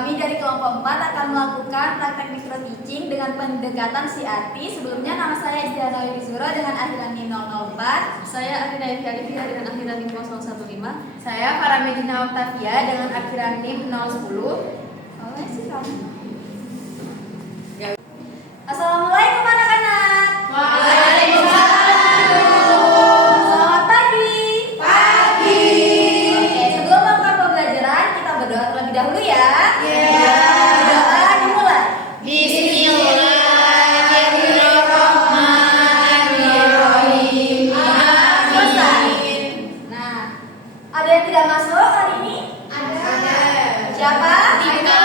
Kami dari kelompok 4 akan melakukan praktek micro teaching dengan pendekatan CRT. Sebelumnya nama saya Istiana Wirisuro dengan akhiran NIM 004. Saya Arina Yudhya dengan akhiran NIM 015. Saya Paramedina Octavia dengan akhiran NIM 010. Assalamualaikum anak-anak. Waalaikumsalam. Selamat pagi. Pagi. Oke, sebelum melakukan pembelajaran kita berdoa terlebih dahulu ya. Iya. Doa dimulai. Bismillahirrahmanirrahim. Amin. Nah, ada yang tidak masuk hari ini? Ada. Siapa? Tika.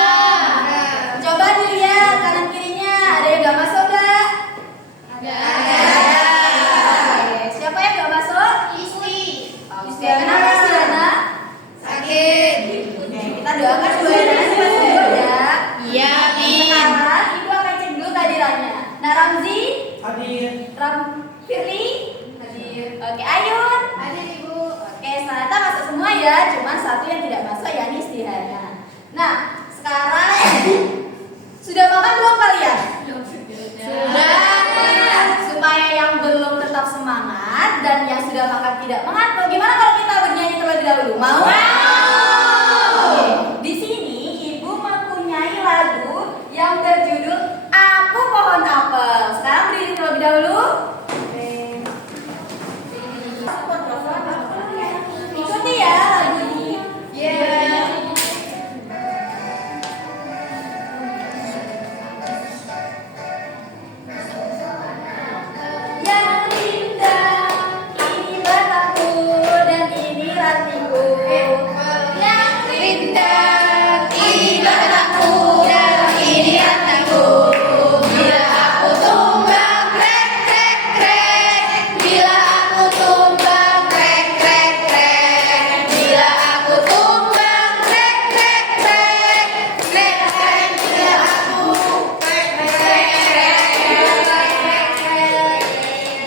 Coba dilihat kanan kirinya, ada yang nggak masuk nggak? Ada. Oke, siapa yang nggak masuk? Istri. Oke, kenapa Istiana? Sakit. Oke, kita doakan supaya Dana cepat sembuh ya. Iya, amin. Sekarang Ibu akan cek dulu kehadirannya. Nah, Ramzi, Hadir. Firly, Hadir. oke, Ayun. Hadir, Ibu. Oke, ternyata masuk semua ya, cuma satu yang tidak masuk yakni Istihana. Nah, sekarang sudah makan belum kalian? Sudah. Supaya yang belum tetap semangat dan yang sudah makan tidak mengantuk, gimana kalau kita bernyanyi terlebih dahulu? Mau? Oke, di sini Ibu mempunyai lagu yang berjudul Aku Pohon Apel. Sekarang berdiri terlebih dahulu. Ikuti ya lagu ini. Yang indah, ini batangku dan ini rantingku. Yang Indah, ini batangku dan ini rantingku. Bila aku tumbang, krek krek krek. Bila aku tumbang, krek krek krek. Bila aku tumbang, krek krek krek. Krek krek. Bila aku krek krek krek.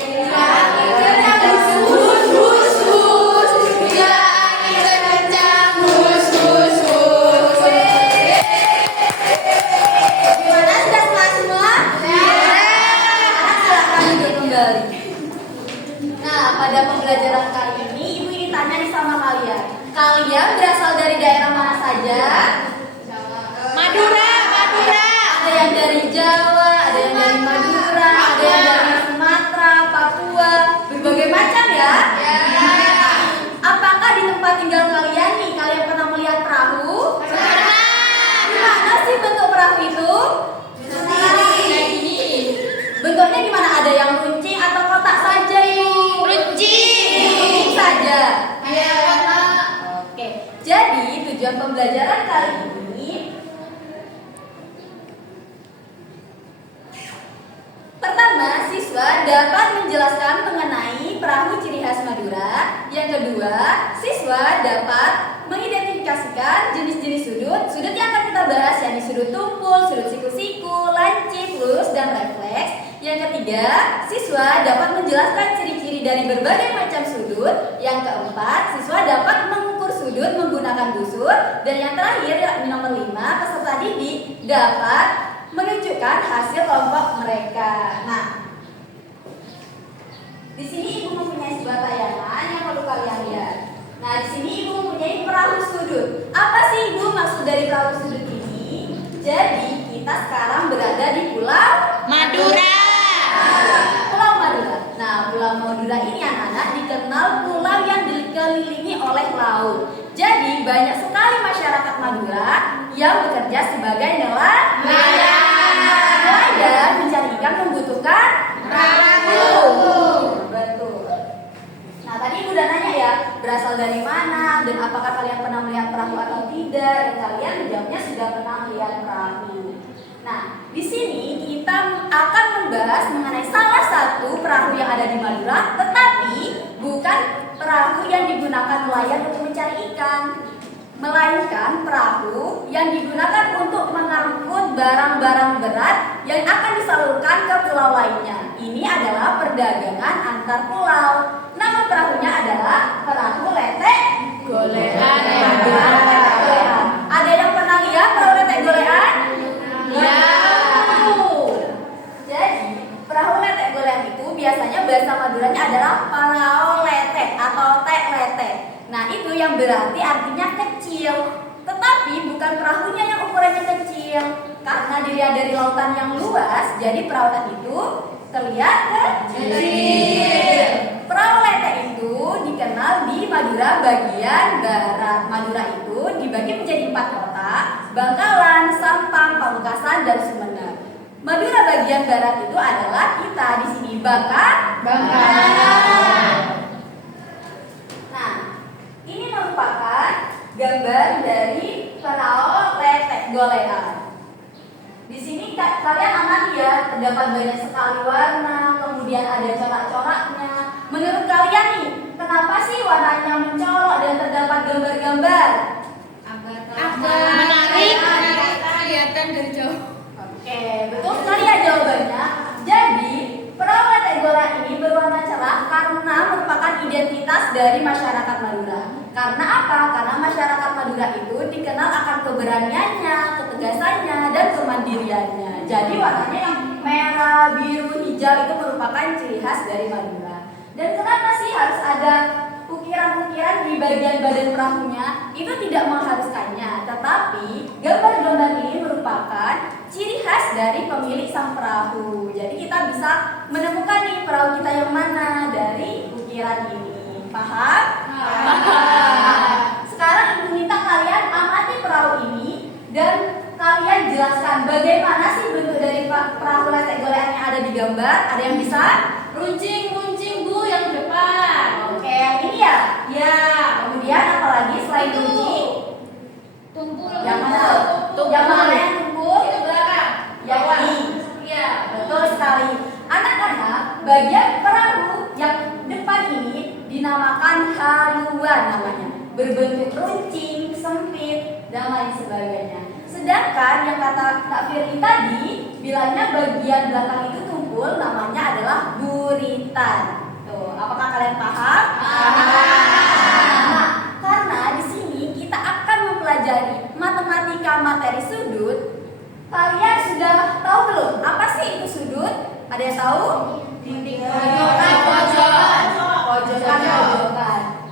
Bila angin kencang, hus hus hus. Bila angin kencang, hus hus hus. Gimana, sudah semangat semua? Silakan duduk kembali. Nah, pada pembelajaran kali ini Ibu ingin tanya nih sama kalian. Kalian berasal dari daerah mana saja? Madura, Madura. Ada yang dari Jawa, ada yang dari Madura, ada yang dari Sumatera, Papua, berbagai macam ya. Apakah di tempat tinggal kalian nih, kalian pernah melihat perahu? Gimana sih bentuk perahu itu? Bentuknya gimana? Ada yang runcing atau kotak saja, Ibu? Runcing saja. Oke, jadi tujuan pembelajaran kali ini pertama, siswa dapat menjelaskan mengenai perahu ciri khas Madura. Yang kedua, siswa dapat mengidentifikasikan jenis-jenis sudut. Sudut yang akan kita bahas yakni sudut tumpul, sudut siku-siku, lancip, lurus, dan refleks. Yang ketiga, siswa dapat menjelaskan ciri-ciri dari berbagai macam sudut. Yang keempat, siswa dapat mengukur sudut menggunakan busur. Dan yang terakhir, yakni nomor 5, peserta didik dapat menunjukkan hasil kelompok mereka. Nah, di sini Ibu mempunyai sebuah tayangan yang perlu kalian lihat. Nah, di sini Ibu mempunyai perahu sudut. Apa sih Ibu maksud dari perahu sudut ini? Jadi kita sekarang berada di Pulau Madura. Pulau Madura. Nah, Pulau Madura ini anak-anak dikenal pulau yang dikelilingi oleh laut. Jadi banyak sekali masyarakat Madura yang bekerja sebagai nelayan. Nelayan mencari ikan membutuhkan perahu. Betul. Nah, tadi Ibu udah nanya ya, berasal dari mana dan apakah kalian pernah melihat perahu atau tidak? Dan kalian menjawabnya sudah pernah melihat perahu. Nah, di sini kita akan membahas mengenai salah satu perahu yang ada di Madura, tetapi bukan perahu yang digunakan nelayan untuk mencari ikan, melainkan perahu yang digunakan untuk mengangkut barang-barang berat yang akan disalurkan ke pulau lainnya. Ini adalah perdagangan antar pulau. Nama perahunya adalah perahu letek golean. Ada yang pernah lihat perahu letek berarti artinya kecil. Tetapi bukan perahunya yang ukurannya kecil. Karena dilihat dari lautan yang luas, jadi perahu itu terlihat kecil. Perahu letek itu dikenal di Madura bagian barat. Madura itu dibagi menjadi 4 kota: Bangkalan, Sampang, Pamekasan, dan Sumeneb. Madura bagian barat itu adalah kita di sini, Bangkalan. Nah, ini merupakan gambar dari perahu letek golean. Di sini kalian amati ya, terdapat banyak sekali warna, kemudian ada corak-coraknya. Menurut kalian nih, kenapa sih warnanya mencolok dan terdapat gambar-gambar? Menarik, kelihatan dari jauh. Oke, betul sekali ya jawabannya. Jadi, perahu letek golean ini berwarna cerah karena merupakan identitas dari masyarakat Madura. Karena apa? Karena masyarakat Madura itu dikenal akan keberaniannya, ketegasannya, dan kemandiriannya. Jadi warnanya yang merah, biru, hijau itu merupakan ciri khas dari Madura. Dan kenapa sih harus ada ukiran-ukiran di bagian badan perahunya? Itu tidak mengharuskannya, tetapi gambar-gambar ini merupakan ciri khas dari pemilik sang perahu. Jadi kita bisa menemukan nih perahu kita yang mana dari ukiran ini. Paham? Sekarang Ibu minta kalian amati perahu ini dan kalian jelaskan bagaimana sih bentuk dari perahu letek golean yang ada di gambar. Ada yang bisa? Runcing Bu yang depan. Oke, yang ini ya? Ya. Kemudian apalagi selain runcing? Tumpul. Yang mana? Yang mana yang tumpul? Itu belakang. Yang ini. Iya. Betul sekali. Anak-anak, bagian perahu yang depan ini dinamakan haluan namanya. Berbentuk runcing, sempit, dan lain sebagainya. Sedangkan yang kata Kak Firly tadi, bilangnya bagian belakang itu tumpul, namanya adalah buritan. Tuh, apakah kalian paham? Nah, karena di sini kita akan mempelajari matematika materi sudut. Kalian sudah tahu belum? Apa sih itu sudut? Ada yang tahu? Dinding pojokan.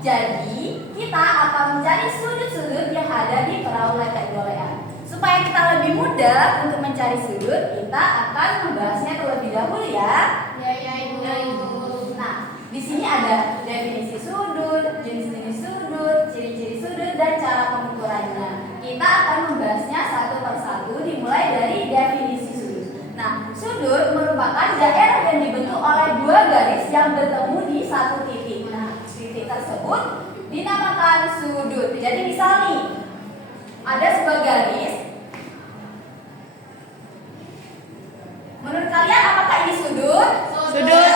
Jadi, kita akan mencari sudut-sudut yang ada di perahu letek golean. Supaya kita lebih mudah untuk mencari sudut, kita akan membahasnya terlebih dahulu ya. Ya Ibu. Nah, di sini ada definisi sudut, jenis-jenis sudut, ciri-ciri sudut, dan cara pengukurannya. Kita akan membahasnya satu persatu dimulai dari definisi sudut. Nah, sudut merupakan daerah yang dibentuk oleh 2 garis yang bertemu di satu titik. Nah, titik tersebut dinamakan sudut. Jadi misal nih, ada sebuah garis. Menurut kalian apakah ini sudut? Sudut.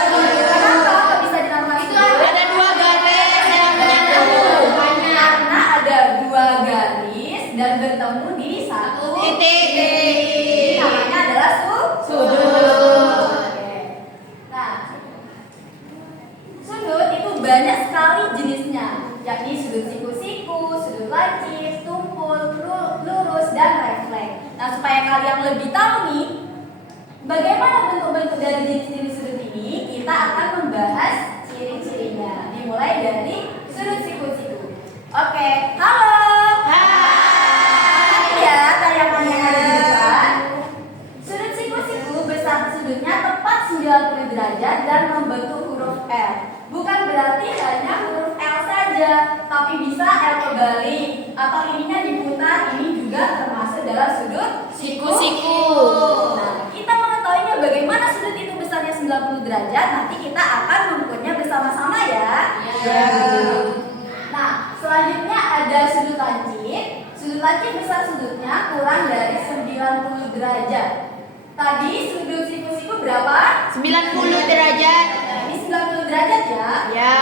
Kenapa kok bisa dinamakan sudut? Ada 2 garis yang menyambung. Karena ada 2 garis dan bertemu di satu titik. Namanya adalah Sudut. Oke. Nah, sudut itu banyak sekali jenisnya, yakni sudut siku-siku, sudut lancip, tumpul, lurus, dan refleks. Nah, supaya kalian lebih tahu nih bagaimana bentuk-bentuk dari jenis-jenis sudut ini, kita akan membahas ciri-cirinya. Dimulai dari sudut siku-siku. Oke, halo. Hai. Ya, tayangan yang ada di depan. Sudut siku-siku besar sudutnya tepat 90 derajat dan membentuk huruf L. Bukan berarti hanya huruf L saja, tapi bisa L kebalik atau ininya diputar. Ini juga termasuk dalam sudut Siku-siku. Nah, kita mengetahuinya bagaimana sudut itu besarnya 90 derajat. Nanti kita akan mengukurnya bersama-sama ya. Ya. Nah, selanjutnya ada sudut lancip. Sudut lancip besar sudutnya kurang dari 90 derajat. Tadi sudut siku-siku berapa? 90 derajat. Nah, ini 90 derajat ya. Ya.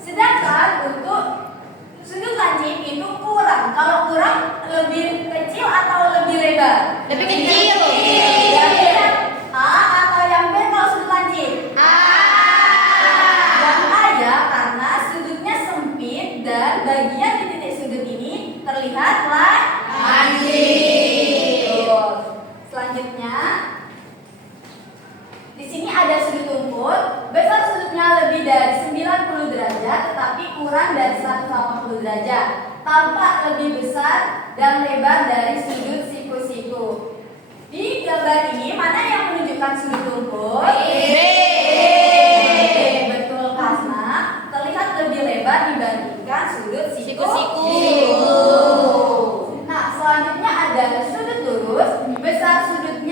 Sedangkan untuk sudut lancip itu kurang. Kalau kurang lebih kecil atau lebih lebar? Lebih kecil. Yang A atau yang B kalau sudut lancip? Yang A ya, karena sudutnya sempit dan bagian di titik sudut ini terlihat lancip. Selanjutnya, di sini ada sudut tumpul. Besar sudutnya lebih dari 90 derajat, tetapi kurang dari 180 derajat.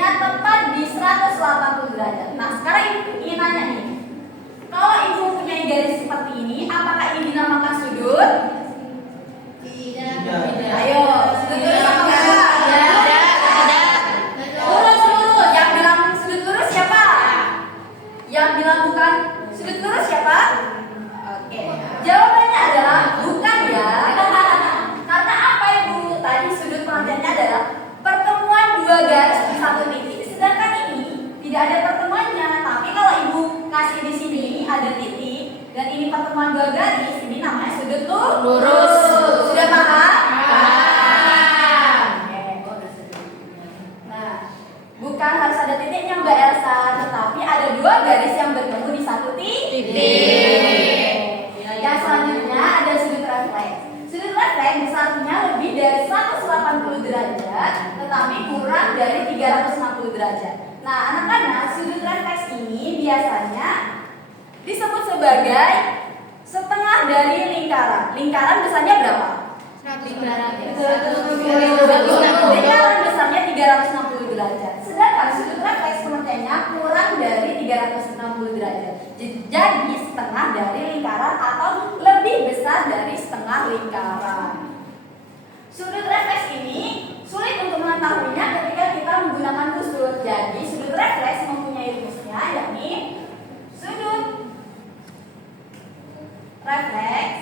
sudutnya tepat di 180 derajat. Nah, sekarang ibu ingin nanya nih. Kalau ibu mempunyai garis seperti ini, apakah ini dinamakan sudut? Tidak. Ayo, sudut lurus apa enggak? Tidak. Lurus, lurus. Yang bilang sudut lurus siapa? Yang bilang bukan sudut lurus siapa? Oke. Jawabannya adalah bukan ya. Karena apa ibu? Tadi sudut pengertiannya adalah pertemuan dua garis di satu titik. Sedangkan ini tidak ada pertemuannya. Tapi kalau ibu kasih di sini ada titik dan ini pertemuan dua garis, ini namanya sudut lurus. Sudah paham? Paham. Nah, bukan harus ada titiknya Mbak Elsa, tetapi ada dua garis yang bertemu di satu titik. Yang selanjutnya ada sudut refleks. Sudut refleks besarnya lebih dari 180 derajat, tetapi kurang dari 360 derajat. Nah, anak-anak, sudut refleks ini biasanya disebut sebagai setengah dari lingkaran. Lingkaran besarnya berapa? Lingkaran besarnya 360 derajat. Sedangkan sudut refleks pengertiannya kurang dari 360 derajat. Jadi setengah dari lingkaran atau lebih besar dari setengah lingkaran. Sudut refleks ini sulit untuk mengetahuinya ketika kita menggunakan busur. Jadi sudut refleks mempunyai rumusnya, yakni sudut refleks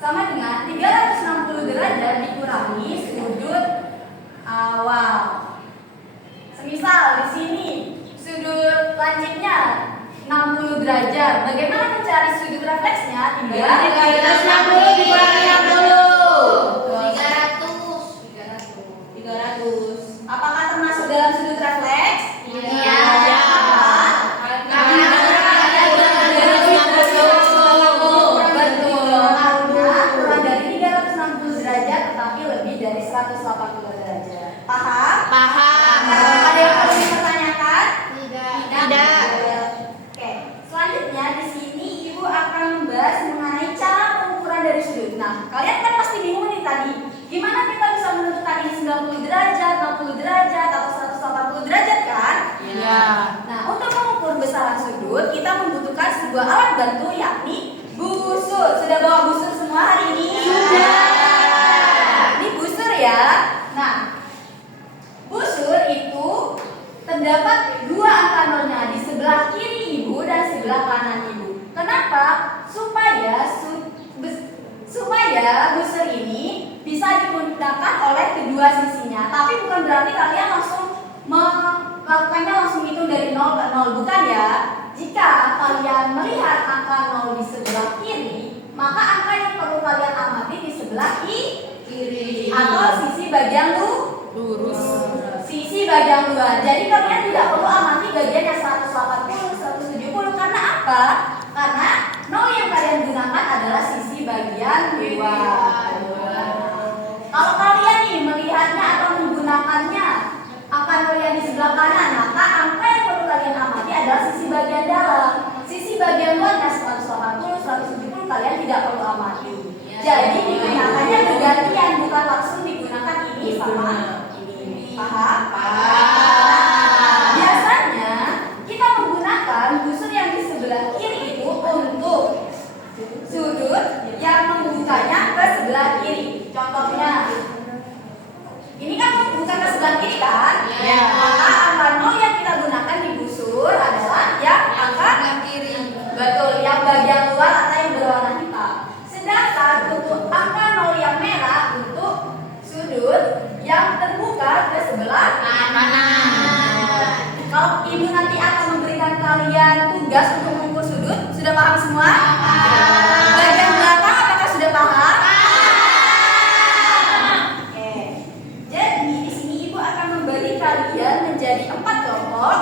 sama dengan 360 derajat dikurangi sudut awal. Semisal di sini sudut lancipnya 60 derajat. Bagaimana mencari sudut refleksnya? 360 dikurangi 60. 300. Apakah termasuk dalam sudut refleks? Iya. Betul, karena kurang dari 360 derajat tetapi lebih dari 180 derajat. Paham? Paham. Ada yang perlu dipertanyakan? Tidak. Oke, selanjutnya di sini ibu akan membahas mengenai cara pengukuran dari sudut. Nah, kalian kan pasti bingung nih tadi, gimana kita bisa menentukan ini 90 derajat, 60 derajat, atau 180 derajat kan? Iya. Nah, untuk mengukur besaran sudut, kita membutuhkan sebuah alat bantu yakni busur. Sudah bawa busur semua hari ini? Sudah. Ini busur ya. Nah, busur itu terdapat dua angka nolnya di sebelah kiri ibu dan sebelah kanan ibu. Kenapa? Supaya busur ini bisa digunakan oleh kedua sisinya. Tapi bukan berarti kalian langsung melakukannya langsung hitung dari 0 ke 0, bukan ya. Jika kalian melihat angka 0 di sebelah kiri, maka angka yang perlu kalian amati di sebelah kiri atau sisi bagian Lurus. sisi bagian luar. Jadi kalian tidak perlu amati bagian yang 180, 170. Karena apa? Karena 0 yang kalian gunakan adalah sisi bagian luar. Kalau kalian nih melihatnya atau menggunakannya angka 0 yang di sebelah kanan, maka angka yang perlu kalian amati adalah sisi bagian dalam. Sisi bagian luarnya 180, 170 kalian tidak perlu amati. Jadi digunakannya bergantian, bukan langsung digunakan ini sama ini. Paham? Biasanya kita menggunakan busur yang di sebelah kiri itu untuk sudut yang membukanya ke sebelah kiri. Contohnya, ini kan bukan ke sebelah kiri kan? Iya. Maka angka 0 yang kita gunakan di busur adalah yang angka kiri. betul, yang bagian luar atau yang berwarna hitam. Sedangkan untuk angka 0 yang merah untuk sudut yang terbuka ke sebelah Kanan. Kalau ibu nanti akan memberikan kalian tugas untuk mengukur sudut, sudah paham semua? Bagian belakang apakah sudah paham? Oke. Jadi di sini ibu akan membagi kalian menjadi 4 kelompok.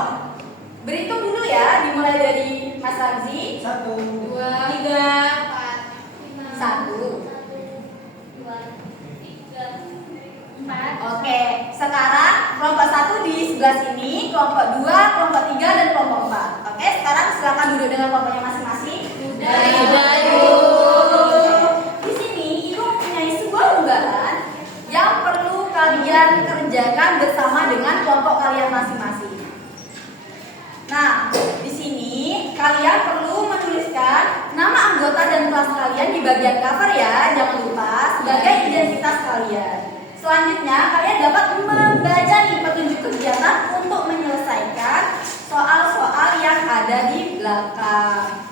Berhitung dulu ya, dimulai dari Mas Ramzi. 1, 2, 3, 1. 4. Oke, sekarang kelompok 1 di sebelah sini, kelompok 2, kelompok 3, dan kelompok 4. Oke, sekarang silakan duduk dengan kelompoknya masing-masing. Di sini ibu mempunyai sebuah lembaran yang perlu kalian kalian kerjakan bersama dengan kelompok kalian masing-masing. Nah, di sini kalian perlu menuliskan nama anggota dan kelas kalian di bagian cover ya, jangan lupa sebagai identitas kalian. Selanjutnya, kalian dapat membaca nih petunjuk kegiatan untuk menyelesaikan soal-soal yang ada di belakang.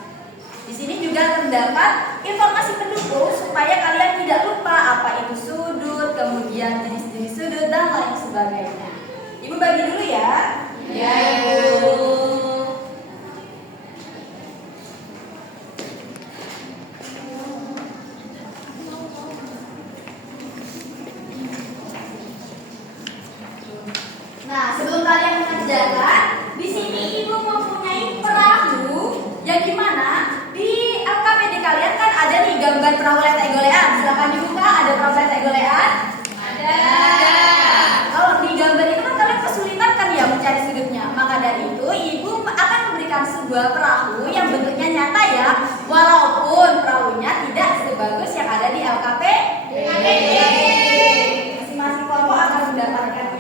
Di sini juga terdapat informasi pendukung supaya kalian tidak lupa apa itu sudut, kemudian jenis-jenis sudut dan lain sebagainya. Ibu bagi dulu ya. Ya, Ibu. Nah, sebelum kalian mengerjakan, di sini ibu mempunyai perahu yang dimana di LKPD kalian kan ada nih gambar perahu letek golean. Silakan dibuka, ada perahu letek golean. Ada. Kalau di gambar itu kan kalian kesulitan kan ya mencari sudutnya. Maka dari itu ibu akan memberikan sebuah perahu yang bentuknya nyata ya, walaupun perahunya tidak sebagus yang ada di LKPD. Masing-masing kelompok akan mendapatkannya.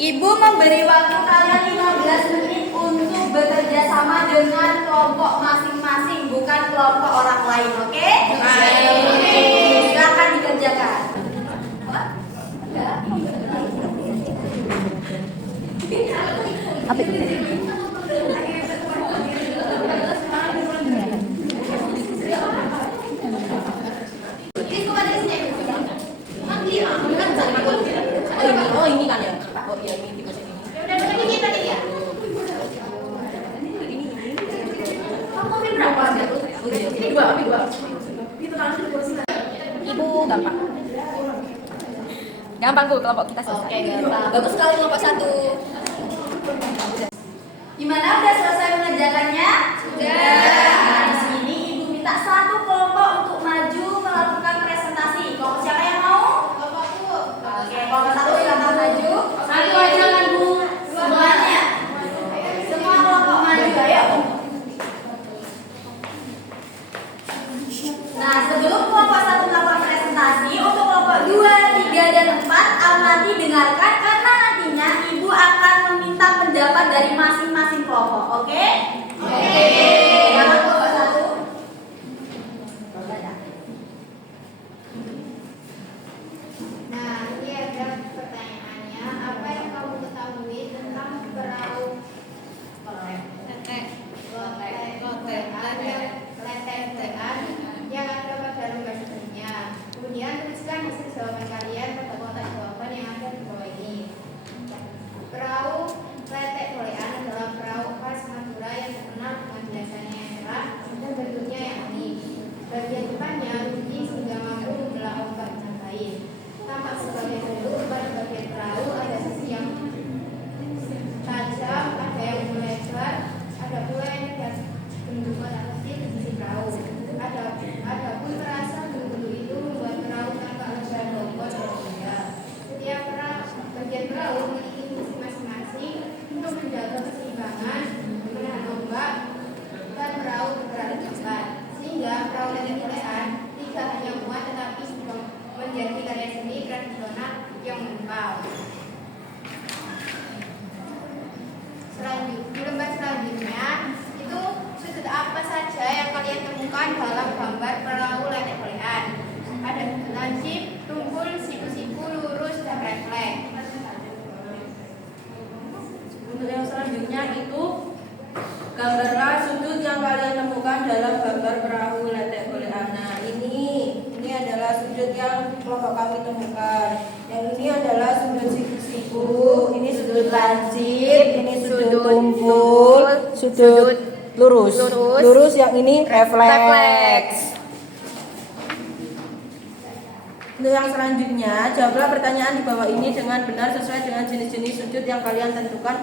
Ibu memberi waktu kalian 15 menit untuk bekerja sama dengan kelompok masing-masing, bukan kelompok orang lain, oke? Baik. Silakan dikerjakan. Oh ini kan ya? Oh iya ini tipe ini. Ibu gampang. Gampang Bu, kelompok kita selesai. Oke, gampang. Bagus sekali kelompok 1. Gimana, udah selesai mengerjakannya? Sudah. Nah, di sini ibu minta satu kelompok untuk maju melakukan presentasi. Kelompok siapa yang mau? Kelompokku. Oke, kelompok 1 silakan maju. Satu aja kan Bu. Semuanya. Semua kelompok maju, ayo. Nah, sebelum kelompok 1 melakukan presentasi, untuk kelompok 2, 3, dan 4 amati dengarkan karena nantinya ibu akan meminta pendapat dari masing-masing kelompok, oke? Oke. Silakan kelompok 1. Nah, ini ada pertanyaannya. Apa yang kamu ketahui tentang perahu Letek. letek-letekan yang ada pada lembar sebelumnya? Kemudian tuliskan hasil jawaban kalian pada kotak jawaban yang ada di bawah ini. Perahu letek golean adalah perahu khas Madura yang terkenal dengan biasanya yang cerah dan bentuknya yang unik. Bagian depannya runcing sehingga mampu membelah ombak dengan baik. Tampak sebagai bentuk pada bagian perahu ada sisi yang tajam, ada yang melebar, ada pula yang tidak bentuk kotak kecil di sisi perahu. Ada pun terasa bentuk itu membuat perahu tampak lebar bobot dan indah. Setiap bagian perahu memiliki fungsi masing-masing untuk menjaga keseimbangan, menahan ombak, dan perahu bergerak cepat. Sehingga perahu letek golean tidak hanya muat tetapi juga menjadi karya seni tradisional yang mempau. Di lembar selanjutnya itu sudut apa saja yang kalian temukan dalam gambar perahu letek golean? Ada lancip, tunggul, siku-siku, lurus, dan refleks. Untuk yang selanjutnya itu gambarlah sudut yang kalian temukan dalam gambar perahu letek golean. Nah, ini adalah sudut yang kelompok kami temukan. Yang ini adalah sudut siku-siku, ini sudut lancip, ini sudut tumpul, sudut lurus yang ini refleks. Untuk yang selanjutnya, jawablah pertanyaan di bawah ini dengan benar sesuai dengan jenis-jenis sudut yang kalian temukan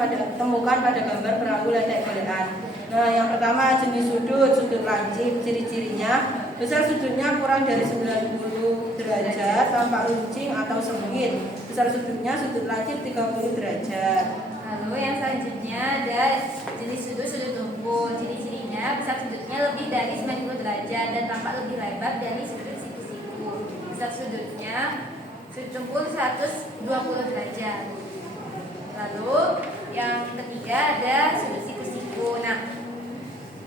pada gambar perahu letek golean. Nah, yang pertama jenis sudut lancip, ciri-cirinya besar sudutnya kurang dari 90 derajat, tampak runcing atau sempit. Besar sudutnya sudut lancip 30 derajat. Lalu yang selanjutnya ada jenis sudut tumpul. Ciri-cirinya besar sudutnya lebih dari 90 derajat dan tampak lebih lebar dari sudut siku-siku. Besar sudutnya sudut tumpul 120 derajat. Lalu yang ketiga ada sudut siku-siku. Nah,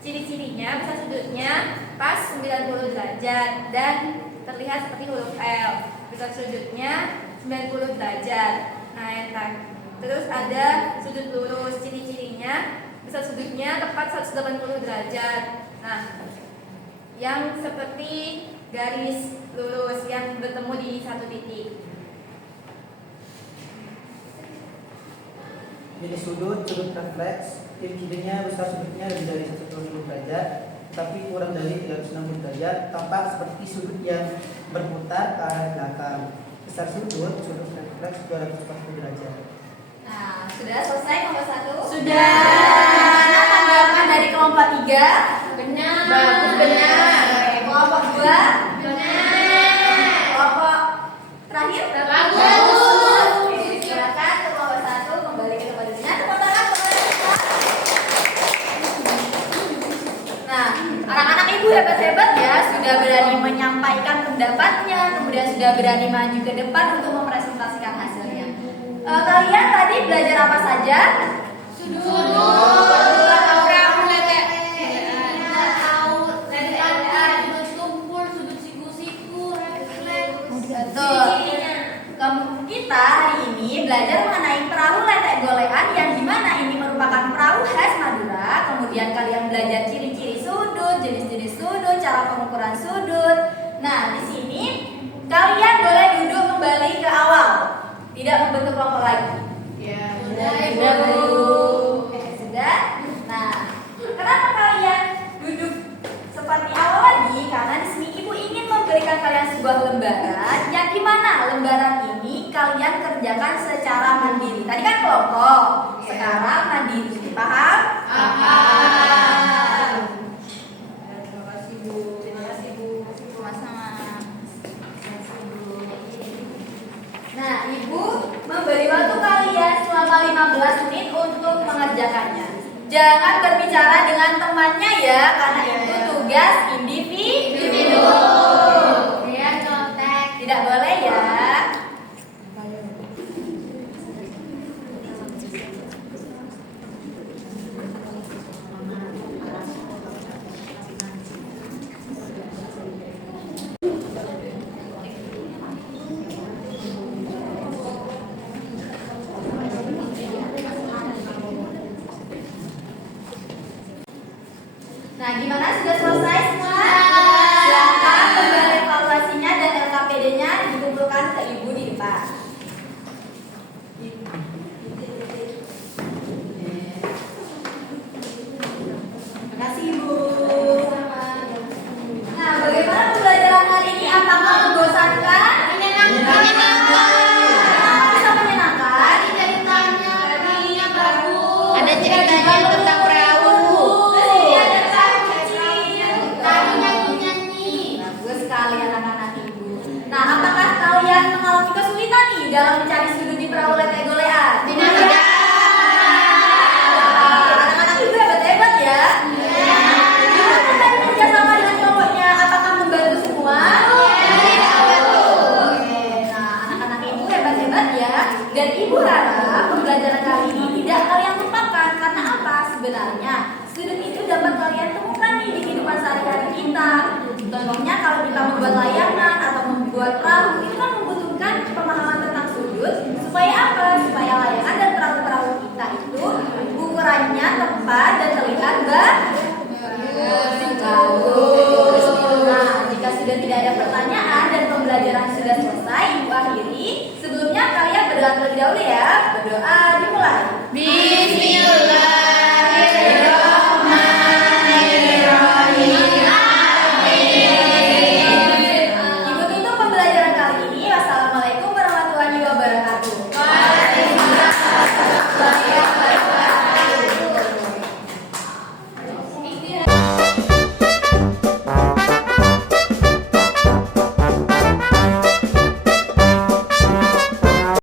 ciri-cirinya besar sudutnya pas 90 derajat dan terlihat seperti huruf L. Besar sudutnya 90 derajat. Nah, terus ada sudut lurus. Ciri-cirinya besar sudutnya tepat 180 derajat. Nah, yang seperti garis lurus yang bertemu di satu titik. Jenis sudut refleks, ciri-cirinya besar sudutnya lebih dari 120 derajat, tapi kurang dari 360 derajat, tampak seperti sudut yang berputar ke arah belakang. Besar sudut refleks 240 derajat. Nah, sudah selesai kelompok 1? Sudah. Bagaimana tanggapan dari kelompok 3? Benar. Bagus, benar. Kelompok 2? Benar. Kelompok terakhir? Bagus. Oke, silakan ke kelompok 1 kembali ke tempat duduknya. Tepuk tangan kepada Nah, anak-anak ibu hebat-hebat ya, sudah berani menyampaikan pendapatnya, kemudian sudah berani maju ke depan untuk mempresentasikan hasilnya. Kalian tadi belajar apa saja? Sudut. Betul. Kita hari ini belajar mengenai perahu letek golean yang dimana ini merupakan perahu khas Madura. Kemudian kalian belajar ciri-ciri sudut, jenis-jenis sudut, cara pengukuran sudut. Nah, di sini kalian boleh duduk kembali ke awal, tidak membentuk kelompok lagi. Sudah, Ibu. Oke, sudah. Nah, kenapa kalian duduk seperti awal lagi? Karena di sini Ibu ingin memberikan kalian sebuah lembaran yang dimana lembaran ini kalian kerjakan secara mandiri. Tadi kan kelompok, sekarang mandiri. Paham? Paham. Terima kasih Bu. Terima kasih Bu. Sama-sama. Nah, Ibu memberi waktu kalian selama 15 menit untuk mengerjakannya. Jangan berbicara dengan temannya ya, karena itu tugas individu. Dia contek. Tidak boleh ya. Nah, gimana? Sudah selesai semua? Silakan kembali evaluasinya dan LKPD-nya dikumpulkan ke Ibu di depan. Terima kasih Ibu. Nah, bagaimana pembelajaran hari ini? Apakah membosankan? Menyenangkan. Bisa menyenangkan? Ada ceritanya tentang perahu. Bagus sekali anak-anak Ibu. Nah, apakah kalian mengalami kesulitan nih dalam mencari sudut di perahu letek golean? Tidak. Anak-anak Ibu hebat-hebat ya. Gimana tadi kerja sama dengan kelompoknya? Apakah membantu semua? Oke. Nah, anak-anak Ibu hebat-hebat ya. Dan Ibu harap pembelajaran kali ini tidak kalian lupakan. Karena apa? Sebenarnya sudut itu dapat kalian temukan nih di kehidupan sehari-hari kita. Contohnya kalau kita membuat layangan atau membuat perahu, itu kan membutuhkan pemahaman tentang sudut. Supaya apa? Supaya layangan dan perahu-perahu kita itu ukurannya tepat dan terlihat bagus.